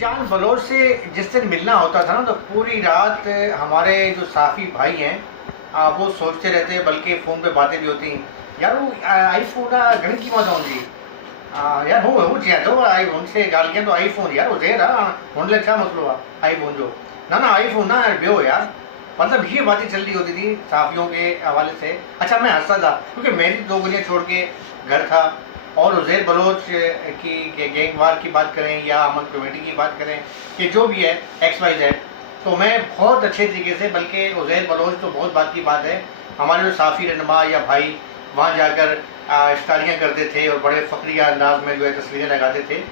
जान बलोच से जिस दिन मिलना होता था ना तो पूरी रात हमारे जो साफ़ी भाई हैं वो सोचते रहते, बल्कि फ़ोन पे बातें भी होती यार वो आईफोन घणी कीमत होंगी यार वो चें थो आई उनसे ॻाल्हि कयां तो आईफोन यार वो ज़ेर हुन लाइ छा मसलो आहे आईफोन जो ना आईफोन ना यार ॿियो यार, मतलब ये बातें चल रही होती थी साफियों के हवाले से। अच्छा मैं हंसता था क्योंकि मेरी 2 गलियाँ छोड़ के घर था, और उज़ैर बलोच की गैंग वार की बात करें या अमन कमेटी की बात करें कि जो भी है XYZ, तो मैं बहुत अच्छे तरीके से, बल्कि उज़ैर बलोच तो बहुत बात की बात है, हमारे जो साफ़ी रहनुमा या भाई वहाँ जाकर इफ्तारियाँ करते थे और बड़े फ़ख्रिया अंदाज में जो है तस्वीरें लगाते थे।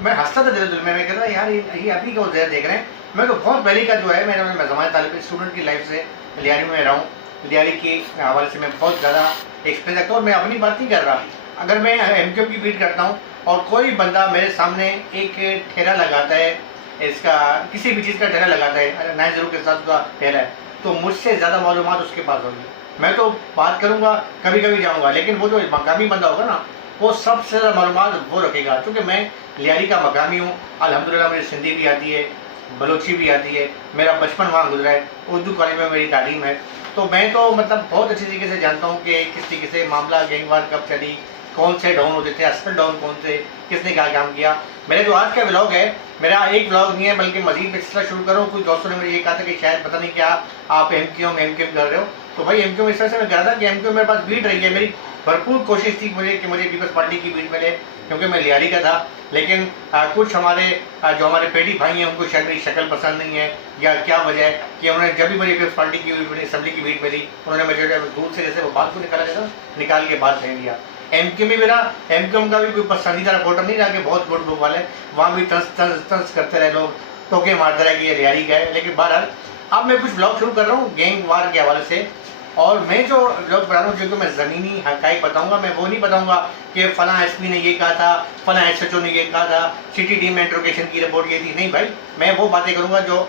मैं हंसता था दिल में, मैं कहता यार ये अभी का उज़ैर देख रहे हैं। मैं तो बहुत पहले का जो है मैं ज़माने तालिब स्टूडेंट की लाइफ से लियारी में रहा हूँ, लियारी के हवाले से मैं बहुत ज़्यादा एक्सपीरियंस रखता हूँ। और मैं अपनी बात नहीं कर रहा, अगर मैं MQ की बीट करता हूँ और कोई बंदा मेरे सामने एक ठेला लगाता है, इसका किसी भी चीज़ का ठेला लगाता है, नए ज़रूर के साथ उसका ठेला है, तो मुझसे ज़्यादा मालूमात उसके पास होगी। मैं तो बात करूँगा, कभी कभी जाऊँगा, लेकिन वो जो मकामी बंदा होगा ना वो सबसे ज़्यादा मालूमात वो रखेगा। क्योंकि मैं लियारी का मकामी हूँ, अल्हम्दुलिल्लाह मुझे सिंधी भी आती है, बलोची भी आती है, मेरा बचपन वहाँ गुजरा है, उर्दू कॉलेज में मेरी तालीम है, तो मैं तो मतलब बहुत अच्छी तरीके से जानता हूँ कि किस तरीके से मामला गैंगवार कब चली, कौन से डाउन होते थे, असल डाउन कौन से, किसने क्या काम किया। मेरे जो आज का व्लॉग है, मेरा एक व्लॉग नहीं है बल्कि मजीद सिलसिला शुरू करूँ। कुछ दोस्तों ने मुझे ये कहा था कि शायद पता नहीं क्या आप MQ कर रहे हो, तो भाई MQ इस तरह से मैं कह रहा था कि MQ मेरे पास बीट रही है, मेरी भरपूर कोशिश थी मुझे कि मुझे पीपल्स पार्टी की बीट मिले, क्योंकि मैं लियारी का था। लेकिन कुछ हमारे जो हमारे पेटी भाई हैं उनको शायद मेरी शक्ल पसंद नहीं है, या क्या वजह है कि उन्होंने जब भी मुझे पीपल्स पार्टी की असम्बली की बीट मिली, उन्होंने मुझे दूर से जैसे वो बात को निकाल के बात कह दिया। MQ में मेरा MQ का भी कोई पसंदीदा रिपोर्टर नहीं रहा कि बहुत गुड बुक वाले, वहाँ भी तंस करते रहे लोग, टोके मारते रहे कि ये लियारी का है। लेकिन बहरहाल अब मैं कुछ ब्लॉग शुरू कर रहा हूँ गैंग वार के हवाले से, और मैं जो ब्लॉग बना रहा हूँ जिनको मैं ज़मीनी हक़ाइक़ बताऊँगा, मैं वो नहीं बताऊँगा कि फ़लाँ SP ने ये कहा था, फ़लाँ SHO ने ये कहा था, CTD में इंट्रोगेशन की रिपोर्ट ये थी, नहीं भाई, मैं वो बातें करूँगा जो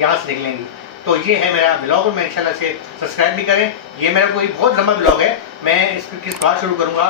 यहाँ से निकलेंगी। तो ये है मेरा ब्लॉग, और मैं इंशाल्लाह से सब्सक्राइब भी करें। ये मेरा कोई बहुत लंबा ब्लॉग है, मैं इसको किस बात शुरू करूँगा।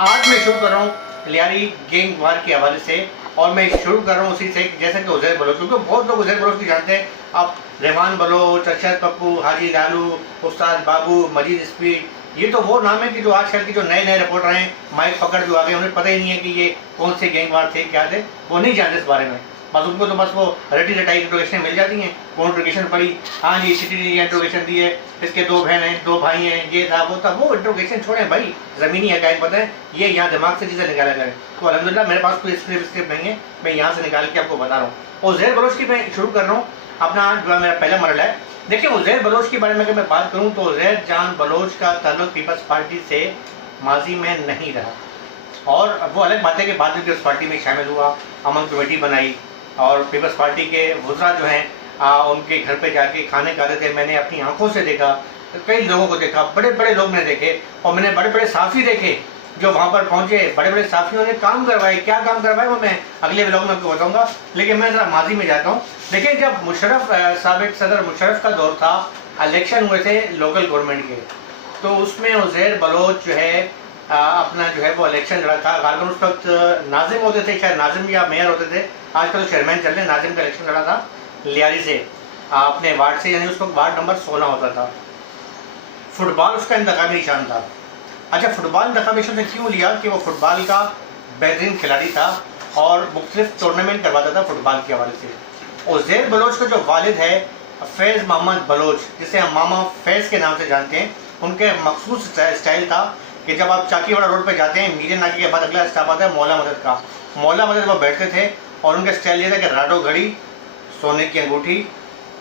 आज मैं शुरू कर रहा हूँ लियारी गैंग वार के हवाले से, और मैं शुरू कर रहा हूँ उसी से जैसा कि उज़ैर बलोच, क्योंकि बहुत लोग उज़ैर बलोच की जानते हैं। आप रहमान बलोच, अरशद पप्पू, हाजी लालू, उस्ताद बाबू, मजीद स्पीड, ये तो वो नाम है कि जो आजकल के जो नए रिपोर्टर हैं माइक पकड़ जो आ गए, उन्हें पता ही नहीं है कि ये कौन से गैंग वार थे, क्या थे, वो नहीं जानते इस बारे में। बस उनको तो बस वो रटी रटाई इंट्रोगेशन मिल जाती हैं, वो इंट्रोगेशन पढ़ी, हाँ जी CTD इंट्रोगेशन दी है, इसके 2 बहन हैं, 2 भाई हैं, ये था वो था, वो इंट्रोगेशन छोड़े भाई, ज़मीनी हक़ाइक़ पता है, ये यहाँ दिमाग से चीज़ें निकाला करें। तो अल्हम्दुलिल्लाह मेरे पास कोई स्क्रिप्ट नहीं है, मैं यहाँ से निकाल के आपको बता रहा हूँ। और उज़ैर बलोच की मैं शुरू कर रहा हूँ, अपना जो है मेरा पहला मरला है। देखिए उज़ैर बलोच के बारे में अगर मैं बात करूँ तो उज़ैर जान बलोच का ताल्लुक पीपल्स पार्टी से माजी में नहीं रहा, और वो अलग बात है कि बाद में पीपल्स पार्टी में शामिल हुआ, अमन कमेटी बनाई, और पीपल्स पार्टी के वज़रा जो हैं उनके घर पे जाके खाने खाते थे। मैंने अपनी आंखों से देखा, कई लोगों को देखा, बड़े बड़े लोग मैंने देखे, और मैंने बड़े बड़े साफ़ी देखे जो वहाँ पर पहुँचे, बड़े बड़े साफ़ियों ने काम करवाए। क्या काम करवाए वो मैं अगले व्लॉग में आपको बताऊँगा, लेकिन मैं ज़रा माजी में जाता हूँ। देखिए जब मुशर्रफ साबिक़ सदर मुशर्रफ का दौर था, इलेक्शन हुए थे लोकल गवर्नमेंट के, तो उसमें उज़ैर बलोच जो है अपना जो है वो इलेक्शन लड़ा था। गालिबन उस वक्त नाजिम होते थे, शायद नाजिम या मेयर होते थे, आजकल तो चेयरमैन चल रहे हैं। नाजिम का इलेक्शन लड़ा था लियारी से अपने वार्ड से, यानी उस वक्त वार्ड नंबर 16 होता था। फुटबॉल उसका इंतखाबी निशान था। अच्छा, फुटबॉल इंतखाबी निशान से क्यों लिया कि वो फुटबॉल का बेहतरीन खिलाड़ी था और मुख्तलिफ टूर्नामेंट करवाता था फुटबॉल के हवाले से। उज़ैर बलोच का जो वालिद है फैज़ मोहम्मद बलोच, जिसे हम मामा फैज़ के नाम से जानते हैं, उनके मखसूस स्टाइल था कि जब आप चाकीवाड़ा रोड पे जाते हैं, मीरे नाके के बाद अगला स्टॉप आता है मौला मदद का, मौला मदद वो बैठते थे, और उनका स्टाइल ये था कि राडो घड़ी, सोने की अंगूठी,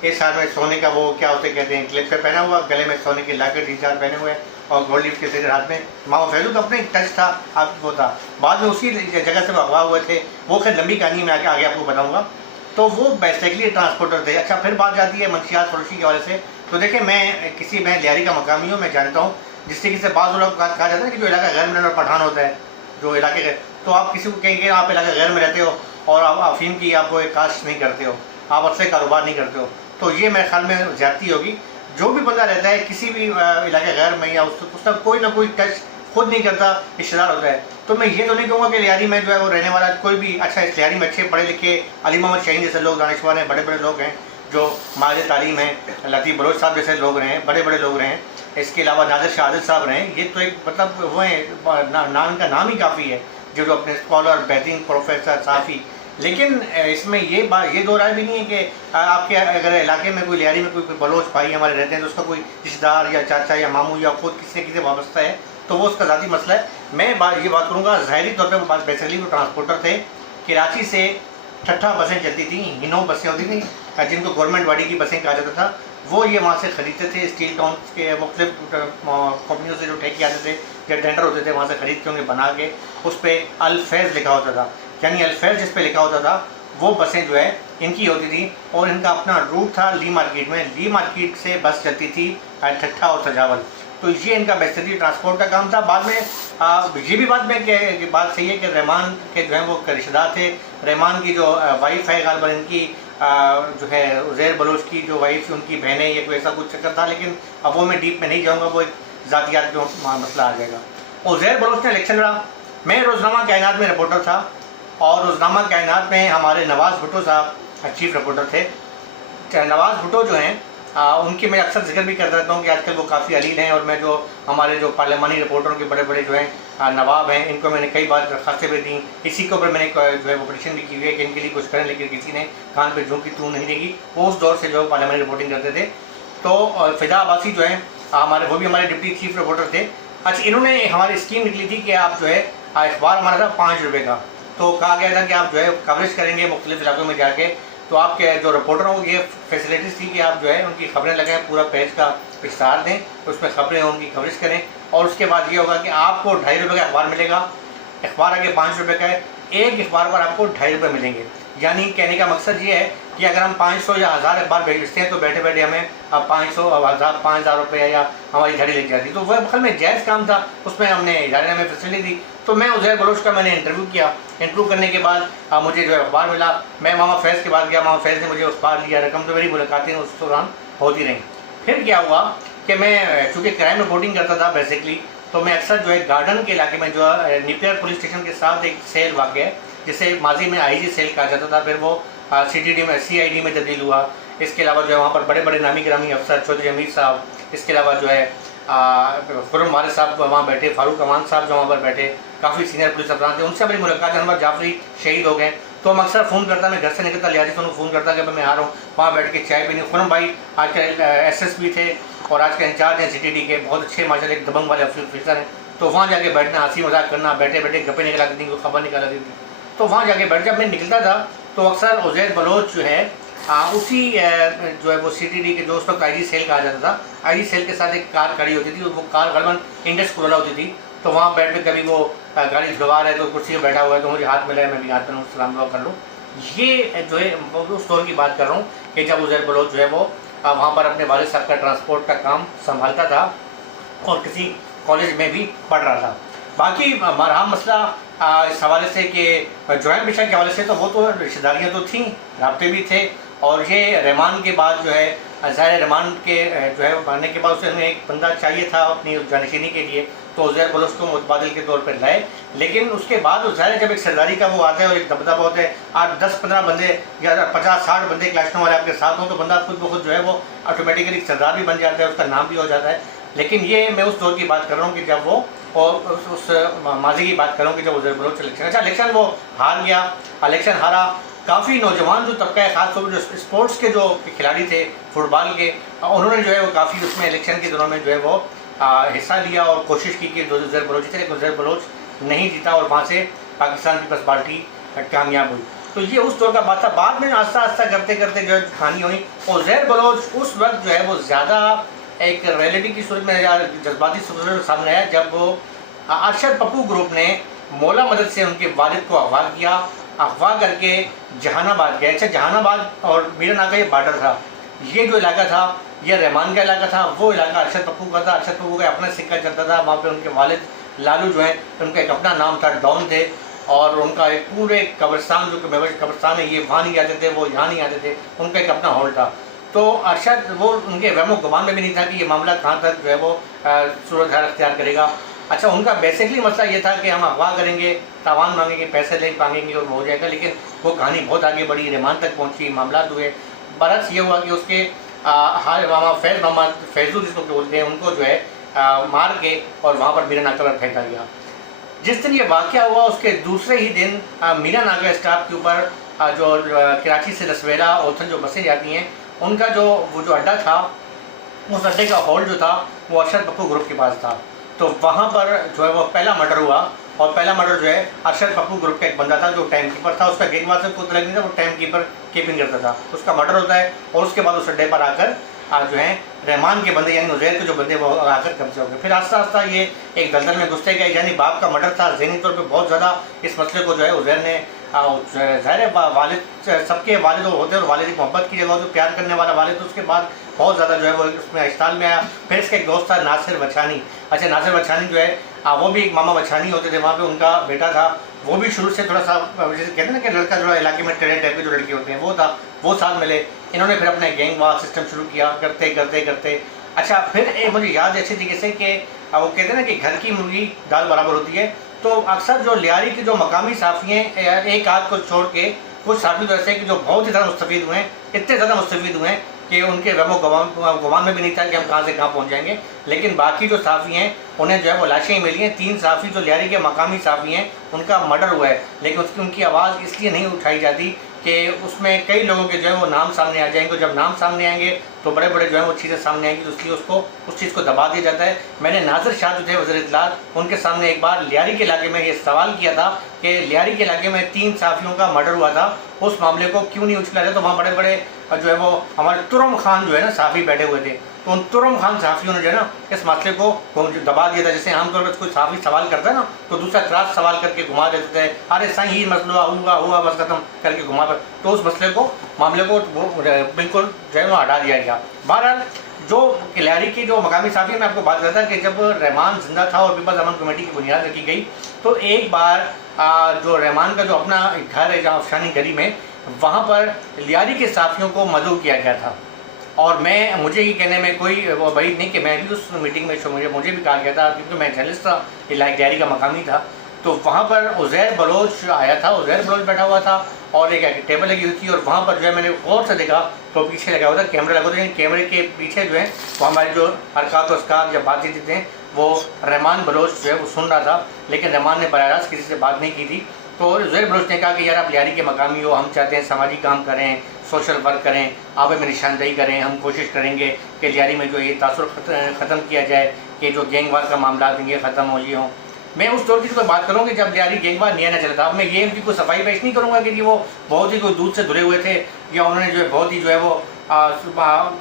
इस हाथ में सोने का वो क्या उसे कहते हैं क्लिप पे पहना हुआ, गले में सोने की लॉकेट 3-4 पहने हुए, और गोल्ड लीफ के सिर हाथ में। मामा फैज़ू का अपने टच था, आप वो था, बाद में उसी जगह से वो अगवा हुए थे, वो खैर लंबी कहानी में आगे आपको बताऊँगा। तो वो बेसिकली ट्रांसपोर्टर थे। अच्छा, फिर बात जाती है मंशियात फरोशी के हवाले से। तो देखिए मैं लियारी का मकामी हूँ, मैं जानता हूँ जिस तरीके से बाज़ लोग कहा जाता है कि जो इलाका गैर मिलन और पठान होता है, जो इलाके का, तो आप किसी को कहेंगे आप इलाका गैर में रहते हो और आप अफीम की आपको एक काश्त नहीं करते हो, आप उससे कारोबार नहीं करते हो, तो ये मेरे ख्याल में ज़्यादती होगी। जो भी बंदा रहता है किसी भी इलाके गैर में, या उसका कोई ना कोई टच खुद नहीं करता, रिश्तेदार होता है, तो मैं ये तो नहीं कहूँगा कि लियारी में जो है वो रहने वाला कोई भी अच्छा, इस लियारी में अच्छे पढ़े लिखे अली मोहम्मद शाहीन जैसे लोग, दानिशवर हैं, बड़े बड़े लोग हैं जो माहिर तालीम हैं, लतीफ़ बलोच साहब जैसे लोग रहे हैं, बड़े बड़े लोग रहे हैं। इसके अलावा नादिर शाह साहब रहे हैं। ये तो एक मतलब वो है नाम का नाम ही काफ़ी है जो अपने स्कॉलर, बेहतरीन प्रोफेसर, साफ़ी। लेकिन इसमें ये दो राय भी नहीं है कि आपके अगर इलाके में कोई लियारी में कोई बलोच भाई हमारे रहते हैं तो उसका कोई रिश्तेदार या चाचा या मामू या खुद किसी न किसी वाबस्ता है तो वो उसका ज़ाती मसला है। मैं ये बात करूँगा ज़ाहरी तौर पर वो बात बेसिकली वो ट्रांसपोर्टर थे। कराची से ठट्ठा बसें चलती थी, हिनो बसें होती थी जिनको गवर्नमेंट बॉडी की बसें कहा जाता था। वो ये वहाँ से ख़रीदते थे, स्टील टाउन के मुख्तलिफ कंपनियों से जो ठेके आते थे या टेंडर होते थे वहाँ से ख़रीद के उन्हें बना के उस पर अल-फैज़ लिखा होता था, यानी अल-फैज़ जिस पे लिखा होता था वो बसें जो है इनकी होती थी। और इनका अपना रूट था ली मार्केट में। ली मार्केट से बस चलती थी ठट्ठा और सजावल। तो ये इनका बेसिकली ट्रांसपोर्ट का काम था। बाद में ये भी बात में बात सही है कि रहमान के जो है वो रिश्तेदार थे। रहमान की जो वाइफ है गालिबा इनकी जो है उज़ैर बलोच की जो वाइफ थी उनकी बहनें, ये कोई ऐसा कुछ चक्कर था। लेकिन अब वो मैं डीप में नहीं जाऊँगा, वो एक ज़ातियात का मसला आ जाएगा। उज़ैर बलोच ने इलेक्शन लड़ा। मैं रोज़नामा कायनात में रिपोर्टर था और रोज़नामा कायनात में हमारे नवाज़ भुट्टो साहब चीफ रिपोर्टर थे। नवाज़ भुट्टो जो हैं उनकी मैं अक्सर जिक्र भी करता रहता हूँ कि आजकल वो काफ़ी अलील हैं। और मैं जो हमारे जो पार्लियामानी रिपोर्टरों के बड़े बड़े जो हैं नवाब हैं, इनको मैंने कई बार दरख्वास्तें भी दी। इसी के ऊपर मैंने जो है वो पटिशन भी की हुई है कि इनके लिए कुछ करें, लेकिन किसी ने कान पे झोंकी तू नहीं देगी। वो उस दौर से जो पार्लियामानी रिपोर्टिंग करते थे। तो फ़िदा अब्बासी जो है हमारे, वो भी हमारे डिप्टी चीफ रिपोर्टर थे। अच्छा, इन्होंने हमारी स्कीम निकली थी कि आप जो है अखबार हमारा था 5 रुपये का। तो कहा गया था कि आप जो है कवरेज करेंगे मुख्तलिफ इलाकों में जाके, तो आपके जो रिपोर्टरों को ये फैसिलिटीज़ थी कि आप जो है उनकी खबरें लगाएं, पूरा पेज का विस्तार दें, तो उसमें खबरें उनकी कवरेज करें। और उसके बाद ये होगा कि आपको 2.5 रुपये का अखबार मिलेगा। अखबार आगे 5 रुपये का है, एक अखबार पर आपको 2.5 रुपये मिलेंगे। यानी कहने का मकसद ये है कि अगर हम 500 या 1000 अखबार भेजते हैं तो बैठे बैठे हमें अब 500 अब 5000 रुपये या हमारी दिहाड़ी लग जाती। तो वह बखल में जायज़ काम था, उसमें हमने इदारे ने हमें फैसिलिटी दी। तो मैं उज़ैर बलोच का मैंने इंटरव्यू किया। इंटरव्यू करने के बाद मुझे जो है अखबार मिला। मैं मामा फैज़ के बाद गया, मामा फैज़ ने मुझे अखबार दिया। रकम तो मेरी मुलाकातें उस दौरान होती रहीं। फिर क्या हुआ कि मैं चूँकि क्राइम रिपोर्टिंग करता था बेसिकली, तो मैं अक्सर जो है गार्डन के इलाके में जो न्यूक्लियर पुलिस स्टेशन के साथ एक सेल वाक़ है जिसे माजी में IG सेल कहा जाता था, फिर वो CTD में CID में तब्दील हुआ। इसके अलावा जो है वहाँ पर बड़े बड़े नामी गिरामी अफसर चौधरी अमीर साहब, इसके अलावा जो है खुर्रम वारिस साहब वहाँ बैठे, फारूक अमान साहब जो वहाँ पर बैठे, काफ़ी सीनियर पुलिस अफसर थे। उनसे हमारी मुलाकात, अनवर जाफरी शहीद हो गए। तो हम अक्सर फ़ोन करता, मैं घर से निकलता लिहाजी से फ़ोन करता कि मैं आ रहा हूँ, वहाँ बैठ के चाय पीनी। खुर्रम भाई आज के SSP थे और आज के इंचार्ज हैं CTD के, बहुत अच्छे माशाल्लाह, एक दबंग वाले अफसर हैं। तो वहाँ जाके बैठना, हंसी मजाक करना, बैठे बैठे गप्पे निकला देती थी, खबर निकाला देती थी। तो वहाँ जाके बैठ, जब मैं निकलता था तो अक्सर उज़ैर बलोच जो है उसी जो है वो CTD के जो उस वक्त IG सेल कहा जाता था, IG सेल के साथ एक कार खड़ी होती थी। वो कार गलबन इंडेक्स कोरोला होती थी। तो वहाँ बैठ के कभी वो गाड़ी छुड़वा रहा है तो कुर्सी पर बैठा हुआ है तो मुझे हाथ मिला है, मैं भी हाथ में सलाम दुआ कर लूँ। ये जो है उस दौर की बात कर रहा हूँ कि जब उज़ैर बलोच जो है वो वहाँ पर अपने वालिद साहब का ट्रांसपोर्ट का काम संभालता था और किसी कॉलेज में भी पढ़ रहा था। बाकी रहा मसला इस हवाले से कि जॉइंट मिशन के हवाले से, तो वो तो रिश्तेदारियाँ तो थीं, राब्ते भी थे। और ये रहमान के बाद जो है ज़ाहिर रहमान के जो है मरने के बाद उसे एक बंदा चाहिए था अपनी जानशीनी के लिए, तो उज़ैर बलोच को मुतबादिल के तौर पर लाए। लेकिन उसके बाद ज़ाहिर जब एक सरदारी का वो आता है और एक दबदबा होता है, 8-10-15 बंदे या 50-60 बंदे क्लाशों वाले आपके साथ हों तो बंदा खुद ब खुद जो है वो ऑटोमेटिकली सरदार भी बन जाता है, उसका नाम भी हो जाता है। लेकिन ये मैं उस दौर की बात कर रहा हूँ कि जब वो, और उस माजी की बात करूँ कि जब उज़ैर बलोच इलेक्शन वो हार गया। इलेक्शन हारा, काफ़ी नौजवान जो तबका है, ख़ासतौर पर जो स्पोर्ट्स के जो खिलाड़ी थे फुटबॉल के, उन्होंने जो है वो काफ़ी उसमें इलेक्शन के दिनों में जो है वो हिस्सा लिया और कोशिश की कि उज़ैर बलोच जीते, लेकिन उज़ैर बलोच नहीं जीता और वहाँ से पाकिस्तान पीपल्स पार्टी कामयाब हुई। तो ये उस दौर का बात था। बाद में आस्ता आस्ता करते करते जो कहानी हुई, उज़ैर बलोच उस वक्त जो है वो ज़्यादा एक रियलिटी की सूरत में या जज्बाती सूरत में सामने आया जब वो अरशद पप्पू ग्रुप ने मौला मदद से उनके वालिद को अगवा किया, अगवा करके जहानाबाद गए। अच्छा, जहानाबाद और मीरा नाका ये बॉर्डर था, ये जो इलाका था ये रहमान का इलाका था, वो इलाका अरशद पप्पू का था। अरशद पप्पू का अपना सिक्का चलता था, वहाँ पे उनके वालिद लालू जो हैं उनका एक अपना नाम था, डॉन थे। और उनका एक पूरे कब्रिस्तान जो कब्रिस्तान है ये वहाँ नहीं आते थे, वो यहाँ नहीं आते थे, उनका एक अपना हॉल था। तो अरशद वो उनके वहमो गुमान में भी नहीं था कि ये मामला कहाँ तक जो है वो सूरत हाल अख्तियार करेगा। अच्छा, उनका बेसिकली मसला ये था कि हम अगवा करेंगे, तावान मांगेंगे, पैसे ले मांगेंगे और हो जाएगा, लेकिन वो कहानी बहुत आगे बढ़ी, रेमान तक पहुंची, मामला हुए। बरक्स ये हुआ कि उसके हाल मामा फैजू जिसको बोलते हैं, उनको जो है मार के और वहाँ पर मीरा नाका पर फेंका गया। जिस दिन ये वाक़या हुआ उसके दूसरे ही दिन मीरा नाका स्टाफ के ऊपर जो कराची से लसवेला ओथन जो बसें जाती हैं, उनका वो जो अड्डा था, उस अड्डे का हॉल जो था वो अरशद पप्पू ग्रुप के पास था। तो वहाँ पर जो है वो पहला मर्डर हुआ, और पहला मर्डर जो है अरशद पप्पू ग्रुप का एक बंदा था जो टाइम कीपर था, उसका गेंदबाज से कोई नहीं था, वो टाइम कीपर कीपिंग करता था, उसका मर्डर होता है। और उसके बाद उस अड्डे पर आकर जो है रहमान के बंदे यानी उज़ैर के जो बंदे वो आकर कब्जे हो गए। फिर आस्ता आस्ता ये एक दलदल में घुसते गए, यानी बाप का मर्डर था, ज़हनी तौर पे बहुत ज़्यादा इस मसले को जो है उज़ैर ने ज़ाहिर है वालिद सबके वालिद होते हैं और वालिद की मोहब्बत की जगह जो प्यार करने वाला वालिद, उसके बाद बहुत ज़्यादा जो है वो उसमें इश्ताल में आया। फिर इसका एक दोस्त था नासिर बछानी। अच्छा, नासिर बछानी जो है वो भी एक मामा बछानी होते थे, वहाँ पे उनका बेटा था, वो भी शुरू से थोड़ा सा जैसे कहते हैं ना कि लड़का जो है इलाके में टेढ़े टाइप के जो लड़के होते हैं वो था, वो साथ मिले। इन्होंने फिर अपना गैंग वार सिस्टम शुरू किया, करते करते करते अच्छा फिर मुझे याद है अच्छी तरीके से कि वो कहते हैं ना कि घर की मुर्गी दाल बराबर होती है। तो अक्सर जो लियारी के जो मकामी साफ़ी हैं, एक आध को छोड़ के कुछ साफ़ी तो ऐसे कि जो बहुत ही ज़्यादा मुस्तफ़ीद हुए हैं, इतने ज़्यादा मुस्तफ़ीद हुए हैं कि उनके रबो गुमान में भी नहीं था कि हम कहाँ से कहाँ पहुँच जाएंगे। लेकिन बाकी जो साफ़ी हैं उन्हें जो है वो लाशें मिली हैं। 3 साफ़ी जो लियारी के मकामी साफ़ी हैं उनका मर्डर हुआ है, लेकिन उनकी आवाज़ इसलिए नहीं उठाई जाती कि उसमें कई लोगों के जो है वो नाम सामने आ जाएंगे। जब नाम सामने आएंगे तो बड़े बड़े जो है वो चीज़ें सामने आएंगी, तो इसलिए उस चीज़ को दबा दिया जाता है। मैंने नासिर शाह जो थे वज़ीर इत्तलात, उनके सामने एक बार लियारी के इलाके में ये सवाल किया था कि लियारी के इलाके में 3 साफ़ियों का मर्डर हुआ था, उस मामले को क्यों नहीं उछला जाता। तो वहाँ बड़े बड़े जो है वो हमारे तुरम खान जो है ना साफ़ी बैठे हुए थे, तो उन तुरम खान साफ़ियों ने जो है ना इस मसले को दबा दिया था। जैसे आमतौर पर कोई साफ़ी सवाल करता है ना तो दूसरा क्रॉस सवाल करके घुमा देते थे, अरे सही ही मसला हुआ बस खत्म करके घुमा पर, तो उस मसले को मामले को बिल्कुल जो है वो हटा दिया गया। बहरहाल जो लियारी की जो मकामी साफ़ी मैं आपको बात करता कि जब रहमान जिंदा था और पीपल्स अमन कमेटी की बुनियाद रखी गई, तो एक बार जो रहमान का जो अपना घर है जहाँ अफशानी गली में, वहाँ पर लियारी के साफ़ियों को मदऊ किया गया था। और मुझे ये कहने में कोई वो बड़ी नहीं कि मैं भी उस मीटिंग में मुझे भी कहा गया था, क्योंकि मैं जर्नलिस्ट था, लियारी का मकामी था। तो वहाँ पर उज़ैर बलोच आया था, उज़ैर बलोच बैठा हुआ था और एक टेबल लगी हुई थी, और वहाँ पर जो है मैंने गौर से देखा तो पीछे लगा हुआ था कैमरा लगा हुआ था। कैमरे के पीछे जो है वो हमारे जो हरकत उसकार जब बातचीत थे वो रहमान बलोच जो है वो सुन रहा था, लेकिन रहमान ने बराह रास्त किसी से बात नहीं की थी। तो उज़ैर बलोच ने कहा कि यार आप लियारी के मकामी हो, हम चाहते हैं सामाजिक काम करें, सोशल वर्क करें, आप में निशानदेही करें, हम कोशिश करेंगे कि लियारी में जो ये तासुर ख़त्म किया जाए, कि जो गैंग वार का मामला ये ख़त्म हो ये हों। मैं उस दौर की तो बात करूँगी जब लियारी गैंग वार नया चला था। अब मैं ये उनकी कोई सफाई पेश नहीं करूँगा कि वो बहुत ही कोई दूध से धुले हुए थे या उन्होंने जो है बहुत ही जो है वो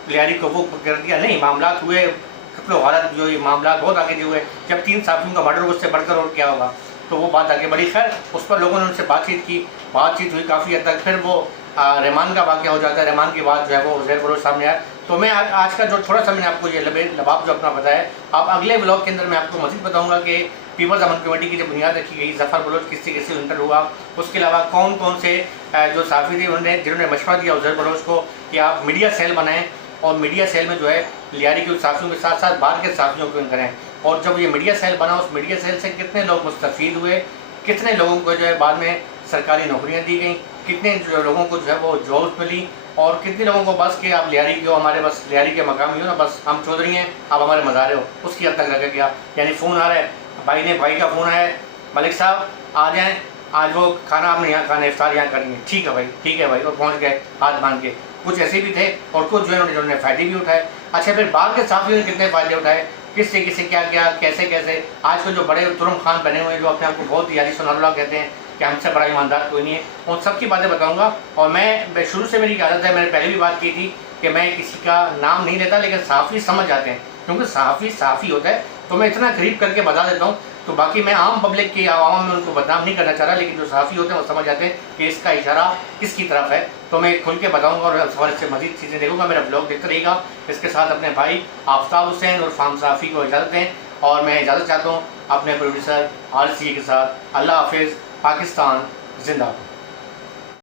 लियारी को वो कर दिया, नहीं, मामला हुए कत्लो हालत जो ये मामला बहुत आगे जो हुए, जब 3 साफ़ियों का मर्डर उससे बढ़कर और क्या होगा, तो वो बात आगे बढ़ी। खैर उस पर लोगों ने उनसे बातचीत हुई काफ़ी हद तक। फिर वो रहमान का वाक़या हो जाता है, रहमान की बात जो है वो उज़ैर बलोच सामने आया। तो मैं आज का जो थोड़ा सा मैंने आपको ये लबाब जो अपना बताया, अब अगले ब्लॉग के अंदर मैं आपको मज़ीद बताऊंगा कि पीपल्स अमन कमेटी की जो बुनियाद रखी गई, ज़फ़र बलोच किससे इंटर हुआ, उसके अलावा कौन कौन से जो साफ़ी थे जिन्होंने मशवरा दिया उज़ैर बलोच को कि आप मीडिया सेल बनाएं, और मीडिया सेल में जो है लियारी के साफ़ियों के साथ साथ बाहर के साफ़ियों को करें। और जब ये मीडिया सेल बना, उस मीडिया सेल से कितने लोग मुस्तफ़ीद हुए, कितने लोगों को जो है बाद में सरकारी नौकरियाँ दी गई, कितने लोगों को जो है वो जॉब्स मिली, और कितने लोगों को बस कि आप लियारी के हो, हमारे बस लियारी के मकामी हो ना, बस हम चौधरी हैं, आप हमारे मज़ारे हो, उसकी हद तक रखा गया। यानी फ़ोन आ रहा है, भाई का फ़ोन आया, मलिक साहब आ जाएँ, आज वो खाना आपने यहाँ खाना, इफ्तार यहाँ करनी है, ठीक है भाई, और पहुँच गए हाथ बांध के। कुछ ऐसे भी थे और कुछ जो है उन्होंने फ़ायदे भी उठाए। अच्छा, फिर बाहर के साफ़ियों ने कितने फ़ायदे उठाए, किससे किससे क्या कैसे आजकल जो बड़े तुरम खान बने हुए हैं जो अपने आप को बहुत यारी सुनाल्ला कहते हैं कि हमसे बड़ा ईमानदार कोई नहीं है, उन सब की बातें बताऊंगा। और मैं शुरू से मेरी आदत है, मैंने पहले भी बात की थी कि मैं किसी का नाम नहीं लेता, लेकिन साफ़ी समझ जाते हैं, क्योंकि साफ़ी होता है तो मैं इतना करीब करके बता देता हूँ। तो बाकी मैं आम पब्लिक की आवाम में उनको बदनाम नहीं करना चाह रहा, लेकिन जो साफ़ी होते हैं वो समझ जाते हैं कि इसका इशारा किसकी तरफ है। तो मैं खुल के बताऊंगा और सवाल से मज़ीद चीज़ें देखूंगा। मेरा ब्लॉग देखते रहिएगा। इसके साथ अपने भाई आफ्ताब हुसैन और फाम साफ़ी को इजाज़त दें, और मैं इजाज़त चाहता हूँ अपने प्रोड्यूसर RCA के साथ। अल्लाह हाफिज़। पाकिस्तान जिंदाबाद।